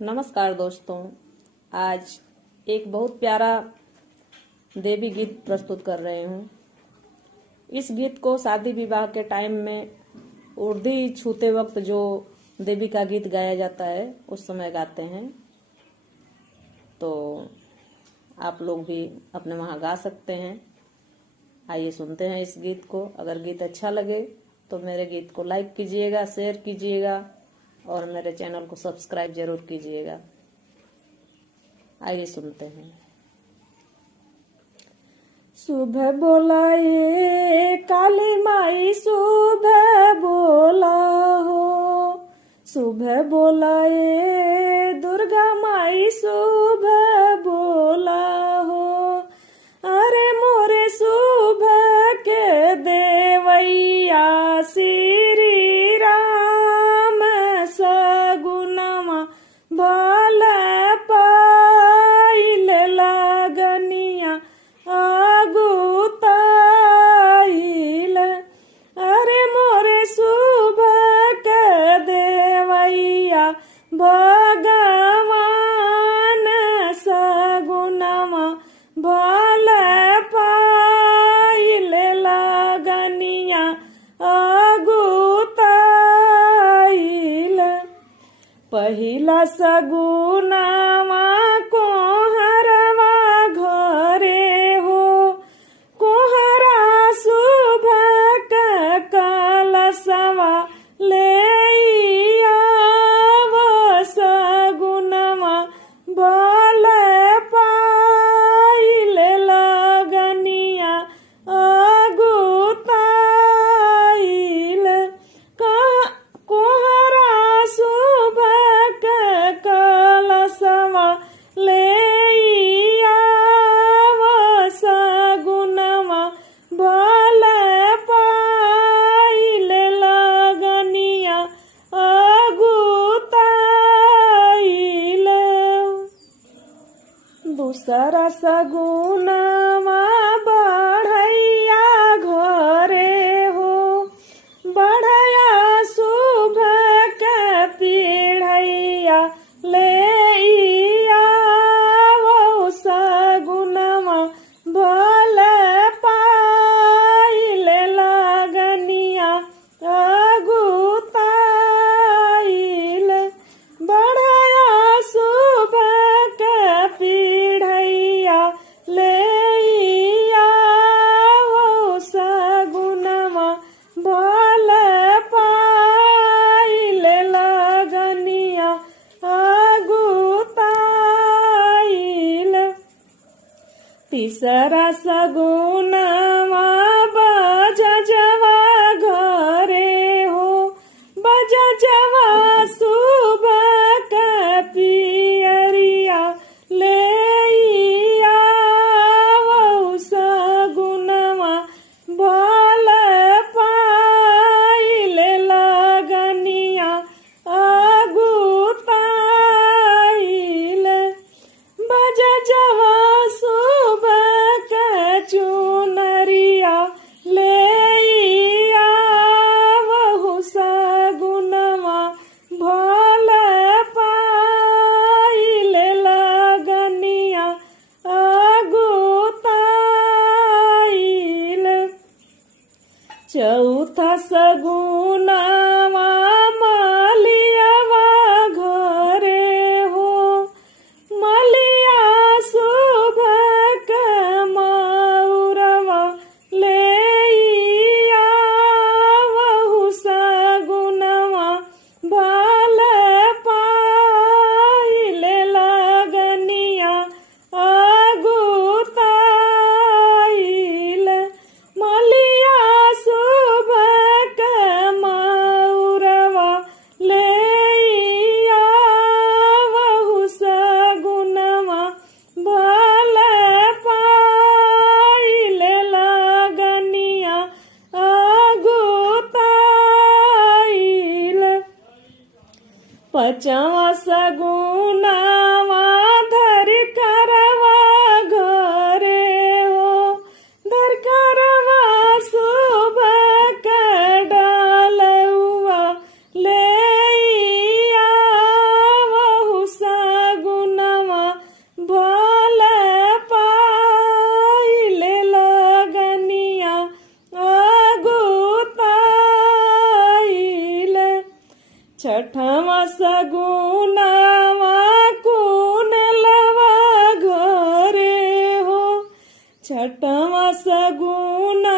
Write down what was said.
नमस्कार दोस्तों, आज एक बहुत प्यारा देवी गीत प्रस्तुत कर रहे हूँ। इस गीत को शादी विवाह के टाइम में उर्दी छूते वक्त जो देवी का गीत गाया जाता है उस समय गाते हैं। तो आप लोग भी अपने वहाँ गा सकते हैं। आइए सुनते हैं इस गीत को। अगर गीत अच्छा लगे तो मेरे गीत को लाइक कीजिएगा, शेयर कीजिएगा और मेरे चैनल को सब्सक्राइब जरूर कीजिएगा। आइए सुनते हैं। सुबह बोला ये काली माई, सुबह बोला हो, सुबह बोला ये दुर्गा माई, सुबह बोला हो। अरे मोरे सुबह के देवैया श्री राम सगुनमा भल पाइल लगनिया आगुताइल। अरे मोरे सुबह के देवैया भगवान सगुनमा भल पाइल लगनिया आगुताइल। पहिला सगुनावा कोहरवा घरे हो, कोहरा सुबह के कलशवा ले आवो सगुनवा भल पाइल लगनिया आगुताइल। कोहरा सुबह के कलशवा ले आवो सगुनवा भल पाइल लगनिया आगुताइल। दूसरा सगुनवा बढ़ैया घरे हो, बढ़ैया सुबह के पीढ़ैया ले आवो सगुनवा भल पाइल लगनिया आगुताइल। बढ़ैया सुबह के पीढ़ैया ले आवो सगुनवा भल पाइल लगनिया आगुताइल। तीसरा सगुनवा बजजवा घरे हो, बजजवा सुबह के पियरिया ले आवो सगुनवा भल पाइल लगनिया आगुताइल। बजजवा सुबह के चुनरिया ले आवो सगुनवा भल पाइल लगनिया आगुताइल। चौथा सगुनवा मालियावा घरे हो, मलिया सुबह के मौरवा ले आवो सगुनवा भल पाइल लगनिया आगुताइल। मलिया सुबह के मौरवा ले आवो सगुनवा भल पाइल लगनिया आगुताइल। पचवा सगुनवा धर करवा घरे हो, धर करवा सुबह के डालुआ ले आवो सा छठवा सगुनावा कुनेलवा घरे हो छठवा सगुना